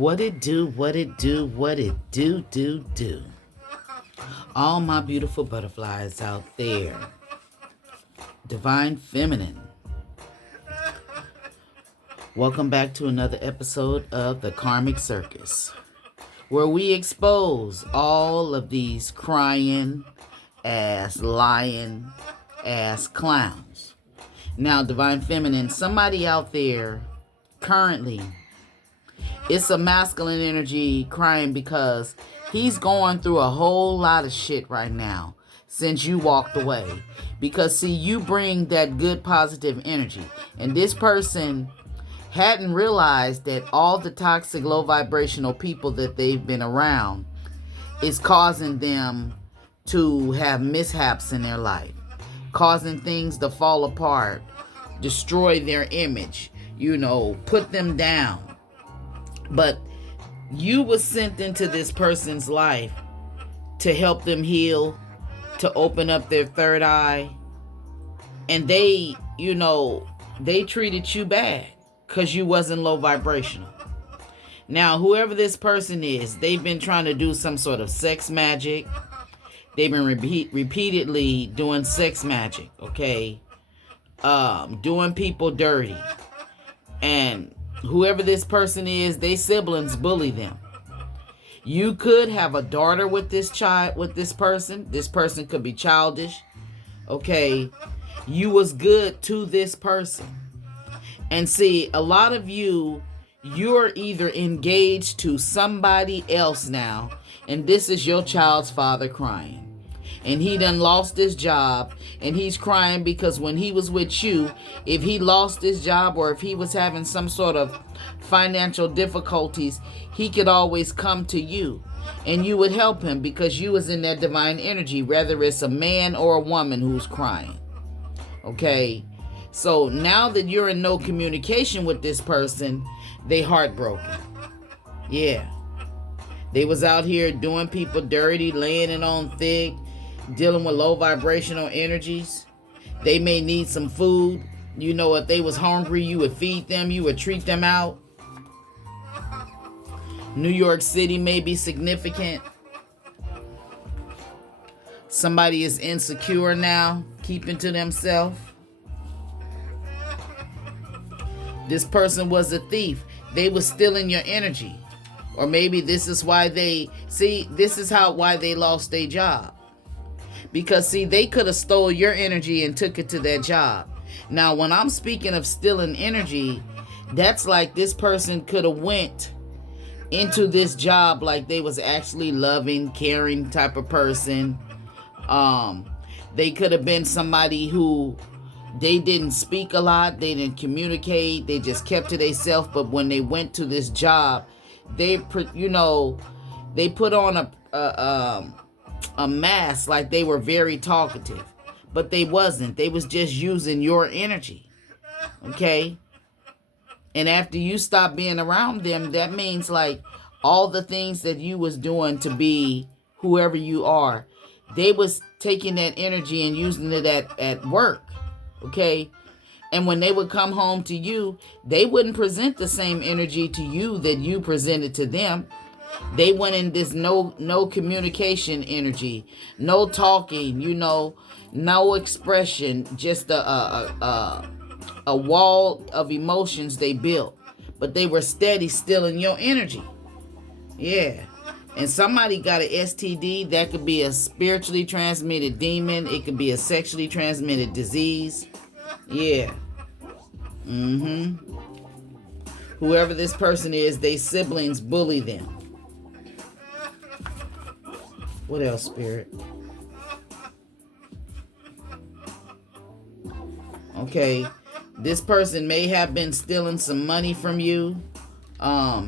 What it do, what it do, what it do. All my beautiful butterflies out there. Divine Feminine. Welcome back to another episode of the Karmic Circus, where we expose all of these crying ass, lying ass clowns. Now, Divine Feminine, somebody out there currently, it's a masculine energy crying because he's going through a whole lot of shit right now since you walked away. Because, see, you bring that good positive energy. And this person hadn't realized that all the toxic, low vibrational people that they've been around is causing them to have mishaps in their life, causing things to fall apart, destroy their image, put them down. But you were sent into this person's life to help them heal, to open up their third eye. And they treated you bad because you wasn't low vibrational. Now, whoever this person is, they've been trying to do some sort of sex magic. They've been repeatedly doing sex magic, okay? Doing people dirty. And whoever this person is, they siblings bully them. You could have a daughter with this child, with this person. This person could be childish. Okay. You was good to this person. And see, a lot of you're either engaged to somebody else now, and this is your child's father crying. And he done lost his job, and he's crying because when he was with you, if he lost his job or if he was having some sort of financial difficulties, he could always come to you and you would help him because you was in that divine energy, whether it's a man or a woman who's crying. Okay, so now that you're in no communication with this person, they heartbroken. Yeah, they was out here doing people dirty, laying it on thick, dealing with low vibrational energies. They may need some food. If they was hungry, you would feed them. You would treat them out. New York City may be significant. Somebody is insecure now, keeping to themselves. This person was a thief. They was stealing your energy. Or maybe this is why why they lost their job. Because, see, they could have stole your energy and took it to their job. Now, when I'm speaking of stealing energy, that's like this person could have went into this job like they was actually loving, caring type of person. They could have been somebody who they didn't speak a lot. They didn't communicate. They just kept to themselves. But when they went to this job, they put on a mask like they were very talkative, but they wasn't. They was just using your energy. Okay. And after you stop being around them, that means like all the things that you was doing to be whoever you are, they was taking that energy and using it at work. Okay. And when they would come home to you, they wouldn't present the same energy to you that you presented to them. They went in this no communication energy, no talking, no expression, just a wall of emotions they built. But they were steady stealing your energy. Yeah. And somebody got an STD. That could be a spiritually transmitted demon. It could be a sexually transmitted disease. Yeah. Whoever this person is, they siblings bully them. What else, Spirit? Okay. This person may have been stealing some money from you.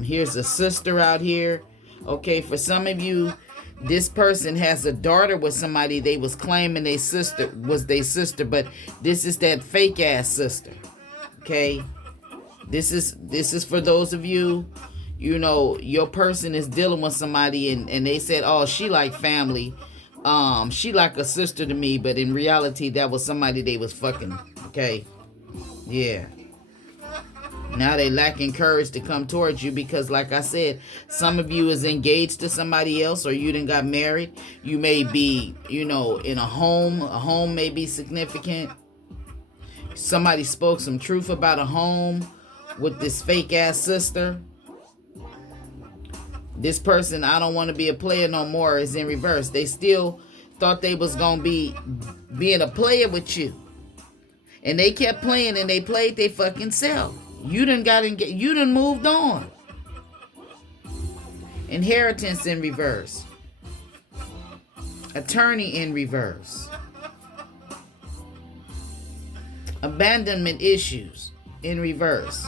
Here's a sister out here. Okay, for some of you, this person has a daughter with somebody they was claiming their sister, but this is that fake ass sister. Okay? This is for those of you, your person is dealing with somebody and they said, oh, she like family. She like a sister to me, but in reality, that was somebody they was fucking. Okay? Yeah. Now they lacking courage to come towards you because, like I said, some of you is engaged to somebody else, or you done got married. You may be, in a home. A home may be significant. Somebody spoke some truth about a home with this fake ass sister. This person, I don't want to be a player no more, is in reverse. They still thought they was going to be being a player with you. And they kept playing, and they played their fucking self. You done moved on. Inheritance in reverse. Attorney in reverse. Abandonment issues in reverse.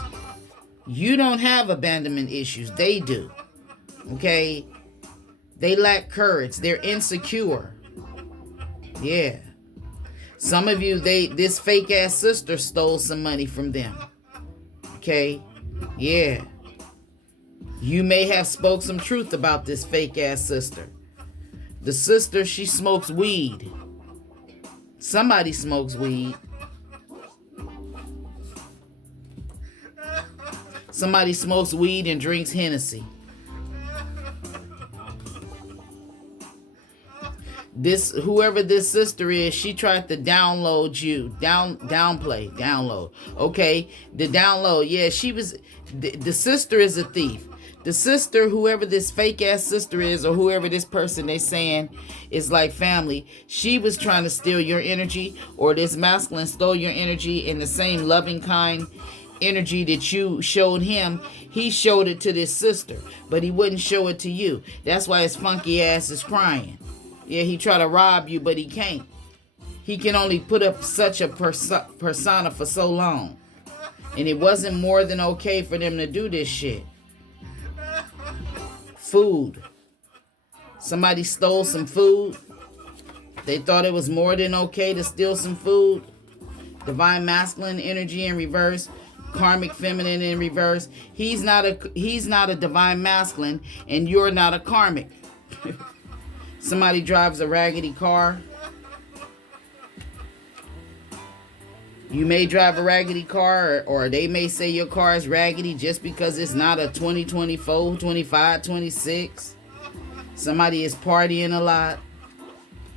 You don't have abandonment issues. They do. Okay? They lack courage. They're insecure. Yeah. Some of you, this fake ass sister stole some money from them. Okay? Yeah. You may have spoke some truth about this fake ass sister. The sister, she smokes weed. Somebody smokes weed. Somebody smokes weed and drinks Hennessy. Whoever this sister is, she tried to download you. Download. Okay, the download. Yeah, she was, the sister is a thief. The sister, whoever this fake ass sister is, or whoever this person they saying is like family, she was trying to steal your energy, or this masculine stole your energy in the same loving kind energy that you showed him. He showed it to this sister, but he wouldn't show it to you. That's why his funky ass is crying. Yeah, he tried to rob you, but he can't. He can only put up such a persona for so long. And it wasn't more than okay for them to do this shit. Food. Somebody stole some food. They thought it was more than okay to steal some food. Divine masculine energy in reverse. Karmic feminine in reverse. He's not a divine masculine, and you're not a karmic. Somebody drives a raggedy car. You may drive a raggedy car, or they may say your car is raggedy just because it's not a 2024, 25, 26. Somebody is partying a lot.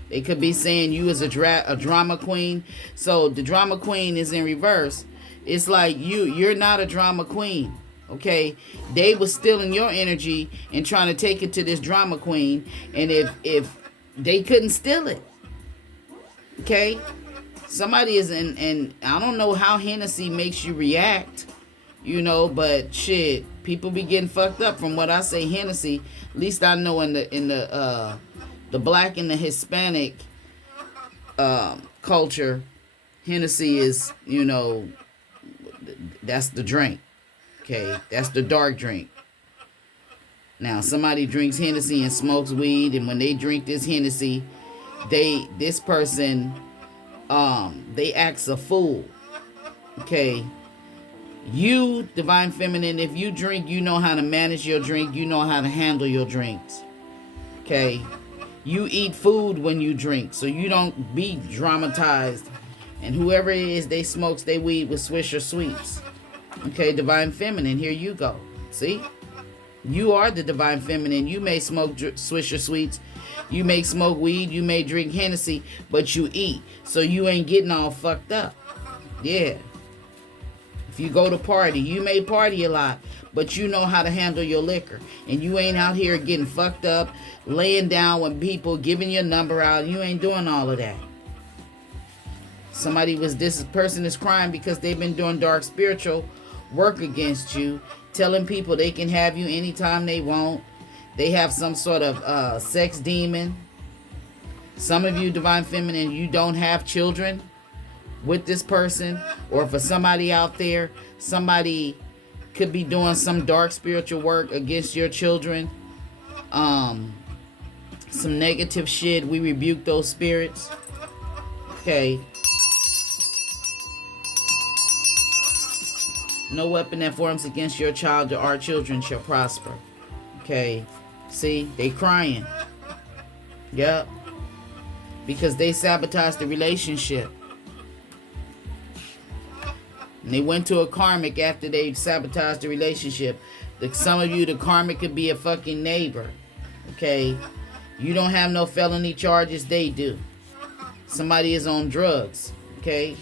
They could be saying you is a drama queen. So the drama queen is in reverse. It's like you're not a drama queen. Okay, they was stealing your energy and trying to take it to this drama queen, and if they couldn't steal it, okay, somebody is and I don't know how Hennessy makes you react, but shit, people be getting fucked up from what I say. Hennessy, at least I know in the black and the Hispanic culture, Hennessy is that's the drink. Okay, that's the dark drink. Now, somebody drinks Hennessy and smokes weed, and when they drink this Hennessy, this person acts a fool. Okay, you, divine feminine, if you drink, you know how to manage your drink. You know how to handle your drinks. Okay, you eat food when you drink, so you don't be dramatized. And whoever it is, they smokes their weed with Swisher Sweets. Okay, divine feminine, here you go. See? You are the divine feminine. You may smoke Swisher Sweets. You may smoke weed. You may drink Hennessy, but you eat. So you ain't getting all fucked up. Yeah. If you go to party, you may party a lot, but you know how to handle your liquor. And you ain't out here getting fucked up, laying down with people, giving your number out. You ain't doing all of that. This person is crying because they've been doing dark spiritual work against you, telling people they can have you anytime they want. They have some sort of sex demon. Some of you, divine feminine, you don't have children with this person, or for somebody out there, somebody could be doing some dark spiritual work against your children. Some negative shit. We rebuke those spirits. Okay. No weapon that forms against your child or our children shall prosper. Okay. See, they crying. Yep. Because they sabotaged the relationship. And they went to a karmic after they sabotaged the relationship. Some of you, the karmic could be a fucking neighbor. Okay? You don't have no felony charges, they do. Somebody is on drugs. Okay?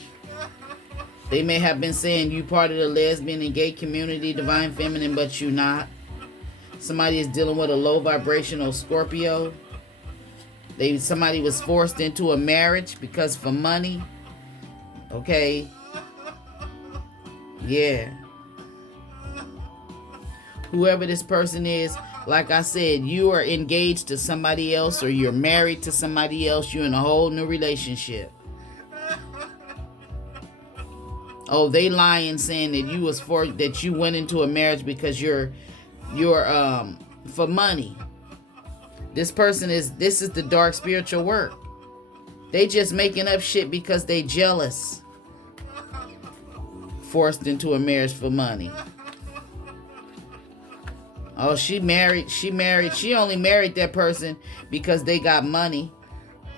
They may have been saying you part of the lesbian and gay community, divine feminine, but you not. Somebody is dealing with a low vibrational Scorpio. Somebody was forced into a marriage because for money. Okay? Yeah. Whoever this person is, like I said, you are engaged to somebody else or you're married to somebody else. You're in a whole new relationship. Oh, they lying saying that you went into a marriage because you're for money. This is the dark spiritual work. They just making up shit because they jealous. Forced into a marriage for money. Oh, she married. She only married that person because they got money.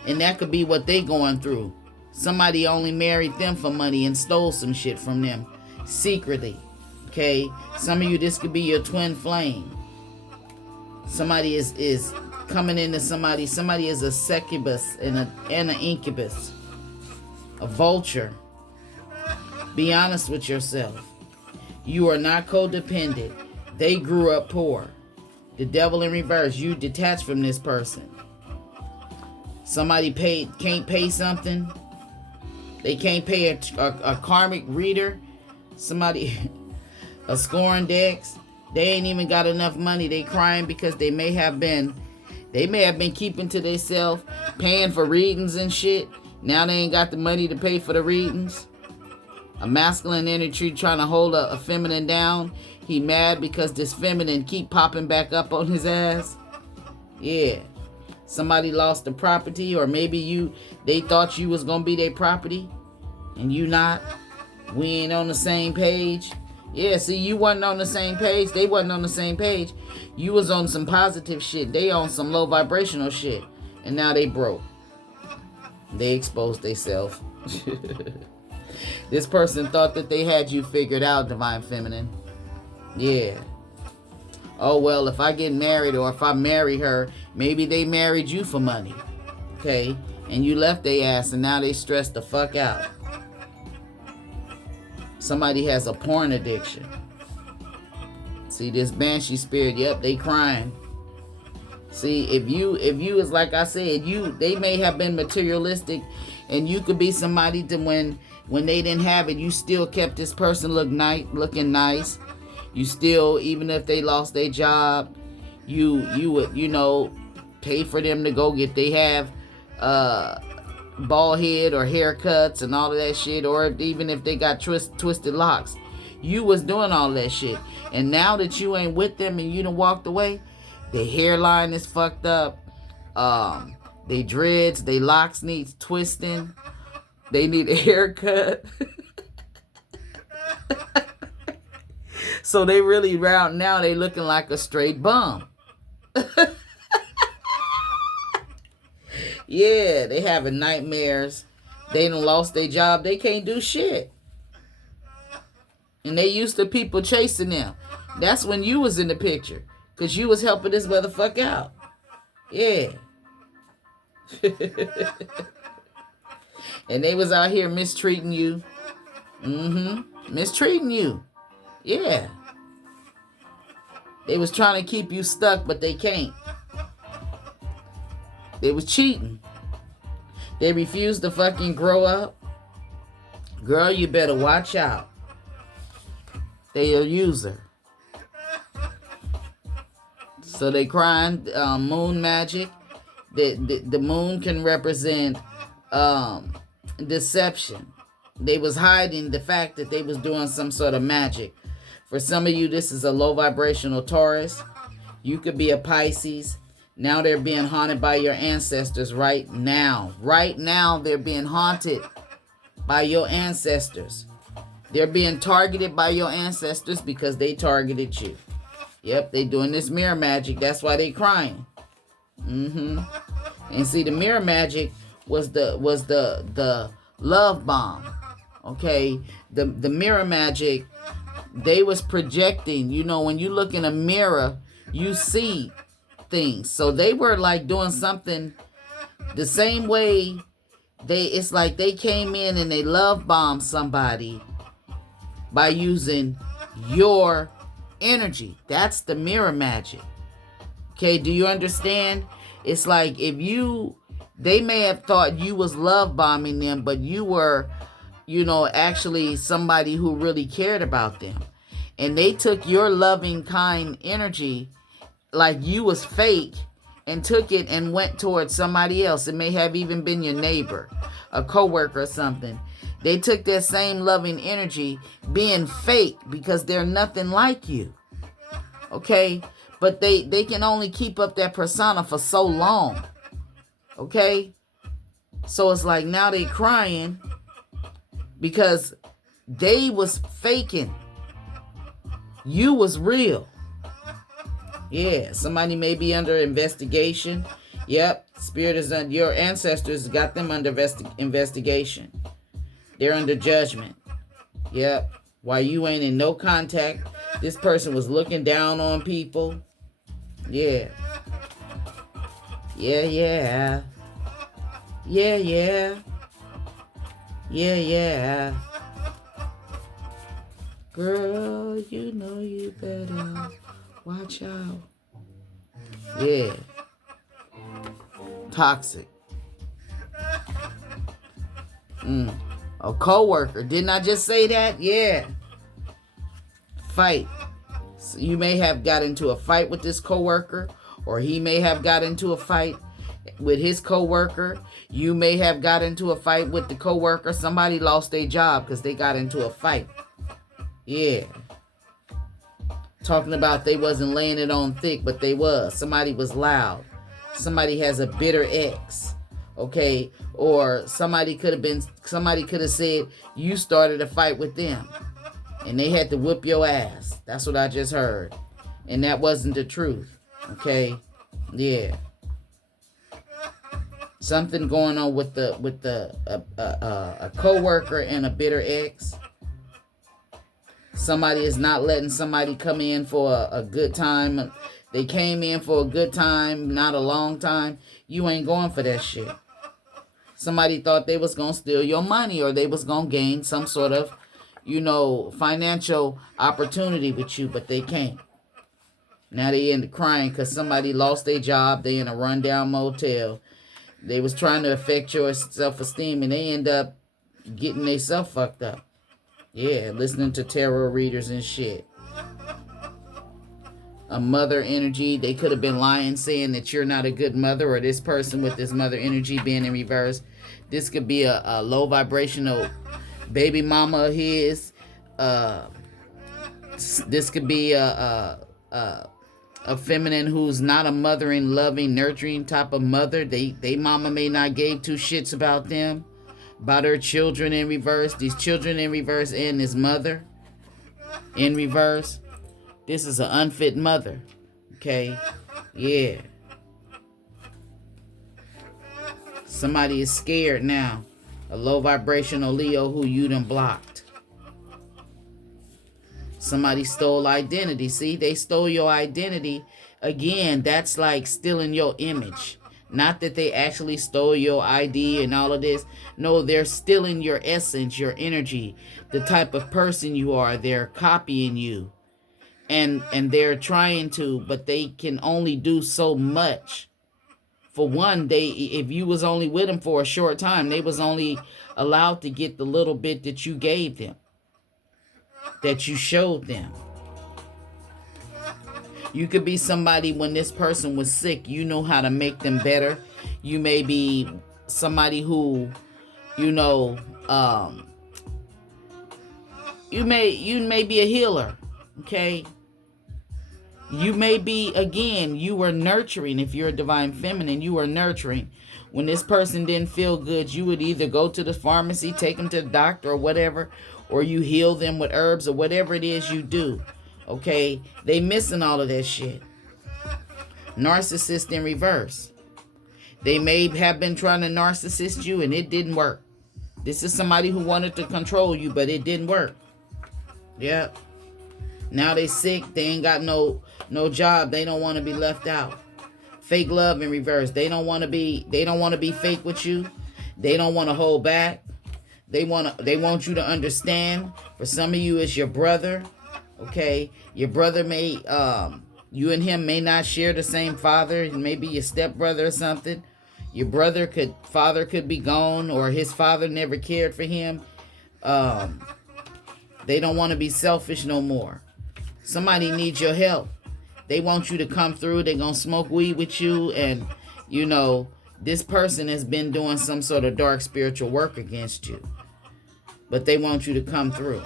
And that could be what they going through. Somebody only married them for money and stole some shit from them secretly. Okay? Some of you, this could be your twin flame. Somebody is coming into somebody. Somebody is a succubus and an incubus. A vulture. Be honest with yourself. You are not codependent. They grew up poor. The devil in reverse. You detached from this person. Somebody can't pay something. They can't pay a karmic reader. Somebody, a scoring dex. They ain't even got enough money. They crying because they may have been keeping to themselves, paying for readings and shit. Now they ain't got the money to pay for the readings. A masculine energy trying to hold a feminine down. He mad because this feminine keep popping back up on his ass. Yeah. Somebody lost the property, or maybe they thought you was gonna be their property and you not. We ain't on the same page. Yeah, see, you wasn't on the same page. They wasn't on the same page. You was on some positive shit. They on some low vibrational shit. And now they broke. They exposed themselves. This person thought that they had you figured out, divine feminine. Yeah. Oh, well, if I get married or if I marry her, maybe they married you for money. Okay? And you left their ass and now they stressed the fuck out. Somebody has a porn addiction. See, this banshee spirit, yep, they crying. See, if you is like I said, they may have been materialistic, and you could be somebody to when they didn't have it, you still kept this person looking nice. You still, even if they lost their job, you would, pay for them to go get, they have bald head or haircuts and all of that shit, or even if they got twisted locks. You was doing all that shit. And now that you ain't with them and you done walked away, their hairline is fucked up. They dreads, they locks needs twisting. They need a haircut. So they really round now, they looking like a straight bum. Yeah, they having nightmares. They done lost their job. They can't do shit. And they used to people chasing them. That's when you was in the picture. Because you was helping this motherfucker out. Yeah. And they was out here mistreating you. Mistreating you. Yeah. They was trying to keep you stuck, but they can't. They was cheating. They refused to fucking grow up. Girl, you better watch out. They a user. So they crying moon magic. The moon can represent deception. They was hiding the fact that they was doing some sort of magic. For some of you, this is a low vibrational Taurus. You could be a Pisces. Now they're being haunted by your ancestors right now. Right now, they're being haunted by your ancestors. They're being targeted by your ancestors because they targeted you. Yep, they doing this mirror magic. That's why they crying. And see, the mirror magic was the love bomb. Okay, the mirror magic, they was projecting. You know, when you look in a mirror, you see things. So they were like doing something the same way. It's like they came in and they love bombed somebody by using your energy. That's the mirror magic. Okay, do you understand? It's like they may have thought you was love bombing them, but you were, actually somebody who really cared about them. And they took your loving, kind energy like you was fake and took it and went towards somebody else. It may have even been your neighbor, a coworker or something. They took that same loving energy being fake because they're nothing like you. Okay? But they can only keep up that persona for so long. Okay? So it's like now they crying because they was faking. You was real. Yeah, somebody may be under investigation. Yep, spirit is on. Your ancestors got them under investigation. They're under judgment. Yep. While you ain't in no contact, this person was looking down on people. Yeah. Yeah, yeah. Yeah, yeah. Yeah, yeah. Girl, you know you better watch out. Yeah. Toxic. A coworker. Didn't I just say that? Yeah. Fight. So you may have got into a fight with this coworker, or he may have got into a fight with his coworker. You may have got into a fight with the coworker. Somebody lost their job because they got into a fight. Yeah. Talking about they wasn't laying it on thick, but they was. Somebody was loud. Somebody has a bitter ex. Okay? Or somebody could have said you started a fight with them and they had to whoop your ass. That's what I just heard. And that wasn't the truth. Okay? Yeah. Something going on with a coworker and a bitter ex. Somebody is not letting somebody come in for a good time. They came in for a good time, not a long time. You ain't going for that shit. Somebody thought they was going to steal your money or they was going to gain some sort of, financial opportunity with you, but they can't. Now they end up crying because somebody lost their job. They in a rundown motel. They was trying to affect your self-esteem and they end up getting themselves fucked up. Yeah, listening to tarot readers and shit. A mother energy. They could have been lying, saying that you're not a good mother, or this person with this mother energy being in reverse. This could be a low vibrational baby mama of his. This could be a feminine who's not a mothering, loving, nurturing type of mother. They mama may not gave two shits about them. About her children in reverse. These children in reverse and his mother in reverse. This is an unfit mother. Okay? Yeah. Somebody is scared now. A low vibrational Leo who you done blocked. Somebody stole identity. See, they stole your identity. Again, that's like stealing your image. Not that they actually stole your ID and all of this. No, they're stealing your essence, your energy, the type of person you are. They're copying you. And they're trying to, but they can only do so much. For one, if you was only with them for a short time, they was only allowed to get the little bit that you gave them, that you showed them. You could be somebody when this person was sick, you know how to make them better. You may be somebody who, you may be a healer, okay? You may be, again, you were nurturing. If you're a divine feminine, you were nurturing. When this person didn't feel good, you would either go to the pharmacy, take them to the doctor or whatever, or you heal them with herbs or whatever it is you do. Okay, they missing all of that shit. Narcissist in reverse. They may have been trying to narcissist you and it didn't work. This is somebody who wanted to control you, but it didn't work. Yeah. Now they sick. They ain't got no job. They don't want to be left out. Fake love in reverse. They don't want to be fake with you. They don't want to hold back. They want you to understand. For some of you, it's your brother. Okay, your brother may you and him may not share the same father. Maybe your stepbrother or something. Your father could be gone, or his father never cared for him. They don't want to be selfish no more. Somebody needs your help. They want you to come through. They're gonna smoke weed with you, and this person has been doing some sort of dark spiritual work against you. But they want you to come through.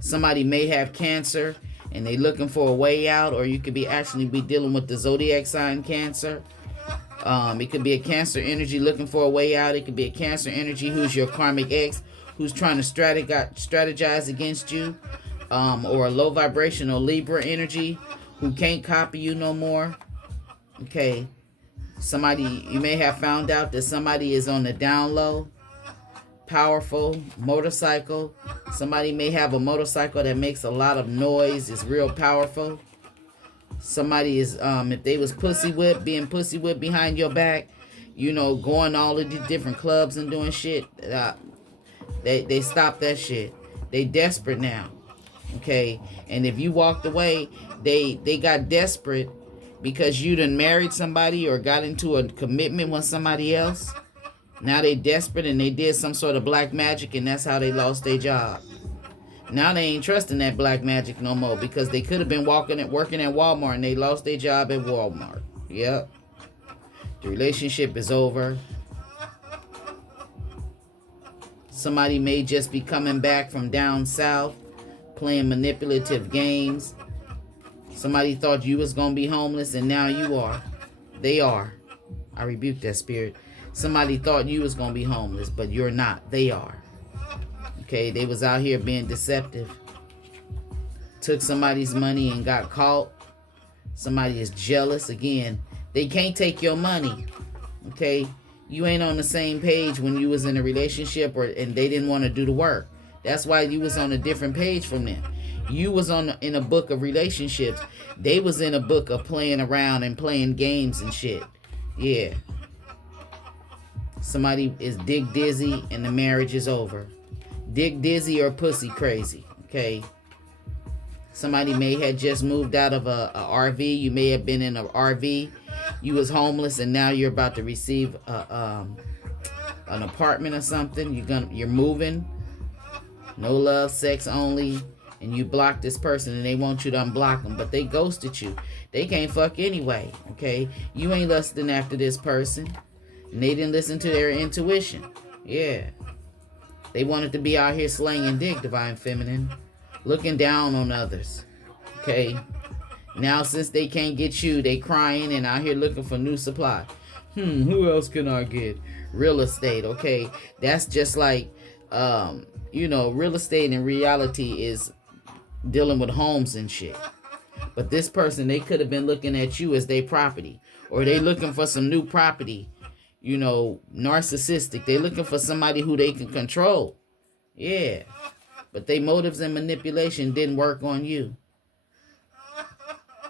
Somebody may have cancer and they looking for a way out, or you could be dealing with the zodiac sign Cancer. It could be a Cancer energy looking for a way out. It could be a Cancer energy who's your karmic ex, who's trying to strategize against you, or a low vibrational Libra energy who can't copy you no more. Okay, you may have found out that somebody is on the down low. Powerful motorcycle. Somebody may have a motorcycle that makes a lot of noise. It's real powerful. Somebody is if they was being pussy whipped behind your back, going all of these different clubs and doing shit. They stopped that shit. They desperate now. Okay, and if you walked away, they got desperate because you done married somebody or got into a commitment with somebody else. Now they desperate and they did some sort of black magic, and that's how they lost their job. Now they ain't trusting that black magic no more because they could have been working at Walmart and they lost their job at Walmart. Yep. The relationship is over. Somebody may just be coming back from down south, playing manipulative games. Somebody thought you was going to be homeless and now you are. They are. I rebuke that spirit. Somebody thought you was going to be homeless, but you're not. They are. Okay, they was out here being deceptive. Took somebody's money and got caught. Somebody is jealous. Again, they can't take your money. Okay, you ain't on the same page when you was in a relationship and they didn't want to do the work. That's why you was on a different page from them. You was in a book of relationships. They was in a book of playing around and playing games and shit. Yeah. Somebody is dick dizzy and the marriage is over. Dick dizzy or pussy crazy. Okay. Somebody may have just moved out of a RV. You may have been in an RV. You was homeless and now you're about to receive an apartment or something. You're moving. No love, sex only. And you block this person and they want you to unblock them, but they ghosted you. They can't fuck anyway. Okay. You ain't lusting after this person. And they didn't listen to their intuition. Yeah. They wanted to be out here slanging dick, divine feminine. Looking down on others. Okay. Now since they can't get you, they crying and out here looking for new supply. Who else can I get? Real estate. Okay. That's just like, real estate in reality is dealing with homes and shit. But this person, they could have been looking at you as their property. Or they looking for some new property. Narcissistic. They looking for somebody who they can control. Yeah. But their motives and manipulation didn't work on you.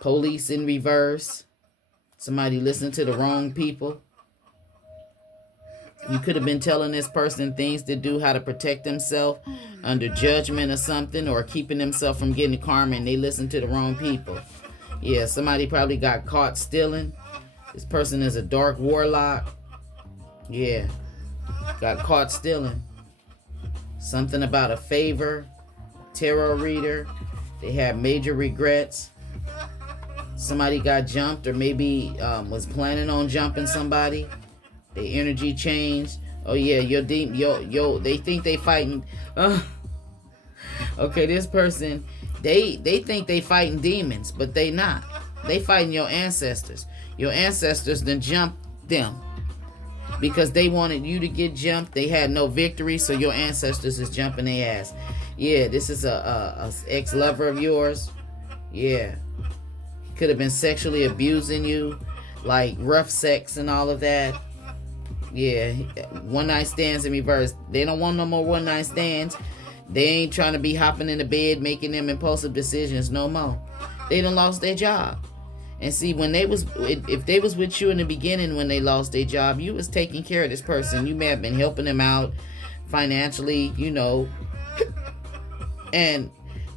Police in reverse. Somebody listened to the wrong people. You could have been telling this person things to do, how to protect themselves under judgment or something, or keeping themselves from getting karma, and they listened to the wrong people. Yeah, somebody probably got caught stealing. This person is a dark warlock. Yeah, got caught stealing. Something about a favor, tarot reader. They had major regrets. Somebody got jumped, or maybe was planning on jumping somebody. Their energy changed. Oh yeah, they think they fighting. Okay, this person, they think they fighting demons, but they not. They fighting your ancestors. Your ancestors then jumped them. Because they wanted you to get jumped. They had no victory, so your ancestors is jumping their ass. Yeah, this is a ex-lover of yours. Yeah. Could have been sexually abusing you. Like rough sex and all of that. Yeah, one night stands in reverse. They don't want no more one night stands. They ain't trying to be hopping in the bed, making them impulsive decisions no more. They done lost their job. And see, when they was, if they was with you in the beginning when they lost their job, you was taking care of this person. You may have been helping them out financially, you know. And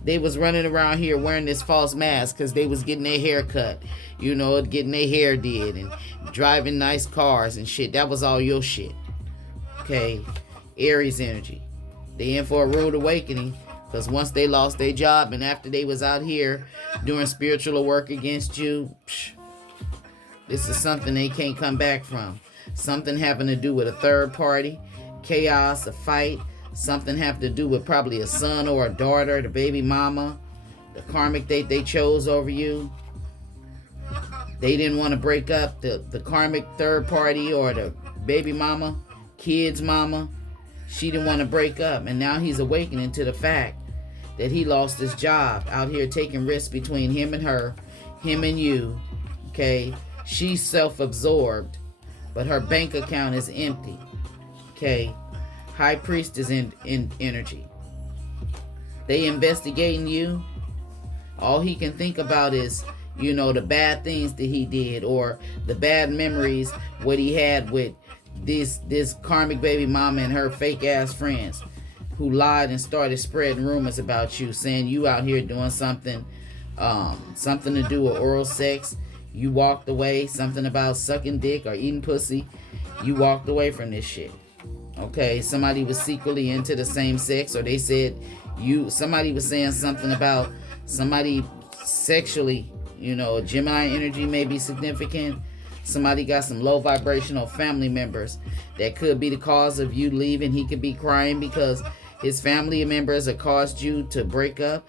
they was running around here wearing this false mask because they was getting their hair cut, you know, getting their hair did and driving nice cars and shit. That was all your shit. Okay, Aries energy. They in for a rude awakening because once they lost their job and after they was out here doing spiritual work against you, this is something they can't come back from. Something having to do with a third party, chaos, a fight. Something have to do with probably a son or a daughter, the baby mama, the karmic they chose over you. They didn't want to break up. The karmic third party or the baby mama, kid's mama, she didn't want to break up. And now he's awakening to the fact that he lost his job out here taking risks between him and her, him and you. Okay, she's self-absorbed, but her bank account is empty. Okay. High priest is in energy. They investigating you. All he can think about is, you know, the bad things that he did or the bad memories, what he had with this karmic baby mama and her fake ass friends who lied and started spreading rumors about you, saying you out here doing something to do with oral sex. You walked away, something about sucking dick or eating pussy. You walked away from this shit. Okay, somebody was secretly into the same sex, or they said somebody was saying something about somebody sexually, you know, Gemini energy may be significant. Somebody got some low vibrational family members that could be the cause of you leaving. He could be crying because his family members have caused you to break up.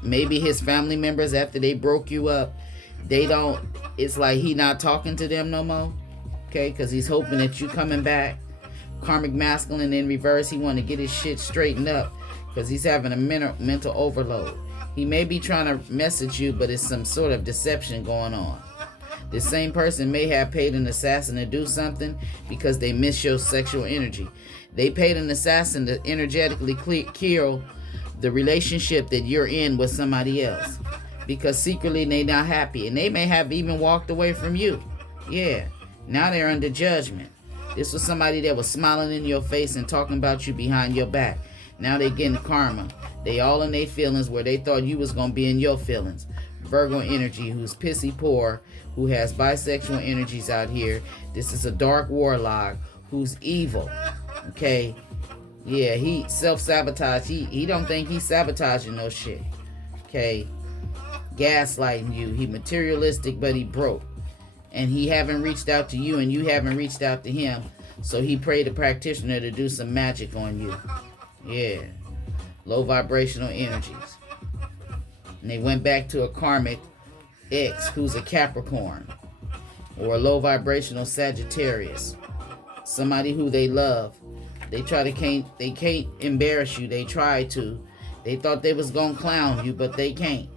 Maybe his family members, after they broke you up, it's like he not talking to them no more. Okay, because he's hoping that you coming back. Karmic masculine in reverse. He want to get his shit straightened up because he's having a mental overload. He may be trying to message you, but it's some sort of deception going on. The same person may have paid an assassin to do something because they miss your sexual energy. They paid an assassin to energetically kill the relationship that you're in with somebody else because secretly they not happy, and they may have even walked away from you. Yeah, now they're under judgment. This was somebody that was smiling in your face and talking about you behind your back. Now they getting karma. They all in their feelings where they thought you was going to be in your feelings. Virgo energy, who's pissy poor, who has bisexual energies out here. This is a dark warlock who's evil. Okay? Yeah, he self-sabotage. He don't think he's sabotaging no shit. Okay? Gaslighting you. He materialistic, but he broke. And he haven't reached out to you and you haven't reached out to him. So he prayed a practitioner to do some magic on you. Yeah. Low vibrational energies. And they went back to a karmic ex who's a Capricorn. Or a low vibrational Sagittarius. Somebody who they love. They can't embarrass you. They try to. They thought they was gonna clown you, but they can't.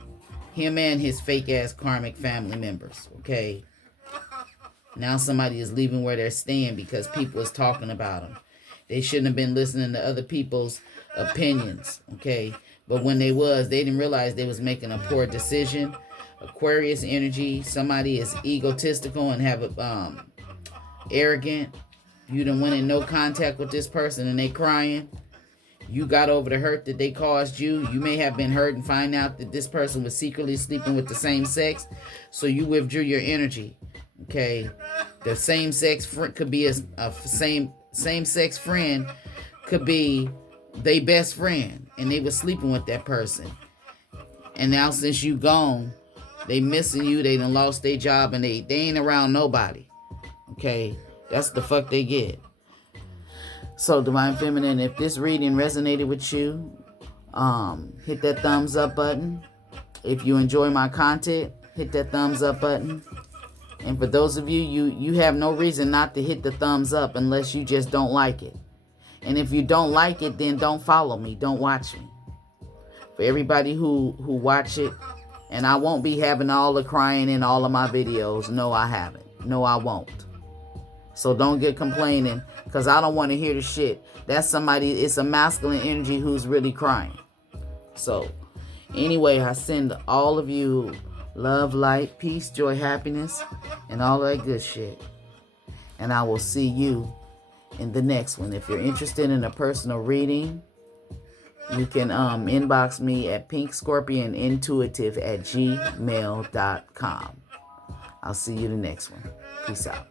Him and his fake ass karmic family members. Okay. Now somebody is leaving where they're staying because people is talking about them. They shouldn't have been listening to other people's opinions, okay? But when they didn't realize they was making a poor decision. Aquarius energy, somebody is egotistical and have arrogant. You done went in no contact with this person and they crying. You got over the hurt that they caused you. You may have been hurt and find out that this person was secretly sleeping with the same sex. So you withdrew your energy. Okay, the same sex could be a same sex friend could be their best friend, and they were sleeping with that person. And now since you gone, they missing you. They done lost their job, and they ain't around nobody. Okay, that's the fuck they get. So Divine Feminine, if this reading resonated with you, hit that thumbs up button. If you enjoy my content, hit that thumbs up button. And for those of you have no reason not to hit the thumbs up unless you just don't like it. And if you don't like it, then don't follow me. Don't watch me. For everybody who watch it, and I won't be having all the crying in all of my videos. No, I haven't. No, I won't. So don't get complaining, because I don't want to hear the shit. That's somebody, it's a masculine energy who's really crying. So anyway, I send all of you love, light, peace, joy, happiness, and all that good shit. And I will see you in the next one. If you're interested in a personal reading, you can inbox me at pinkscorpionintuitive@gmail.com. I'll see you the next one. Peace out.